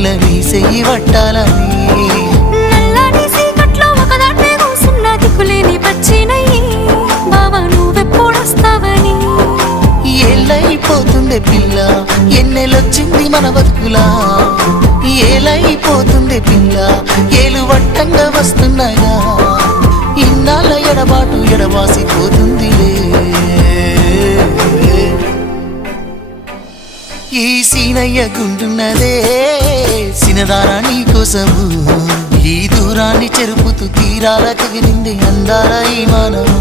పిల్ల నీ చెయ్యి పట్టాలని నల్లని సీకట్లో ఒకదాన్నే కూసున్న దిక్కులేని పచ్చినయ్యి బావా నువ్వెప్పుడొస్తావని ఏళ్ళైపోతుందే పిల్ల ఎన్నెలొచ్చింది మన బతుకులా ఏలైపోతుందే పిల్ల ఏలు వట్టంగా వస్తున్నాయా ఇన్నాళ్ళ ఎడబాటు ఎడవాసిపోతుందిలే ఈ సీనయ్య గుంటున్నదే సినదారా నీ కోసము ఈ దూరాన్ని చెరుపుతూ తీరాల కగిలింది అందాల ఈ మానవు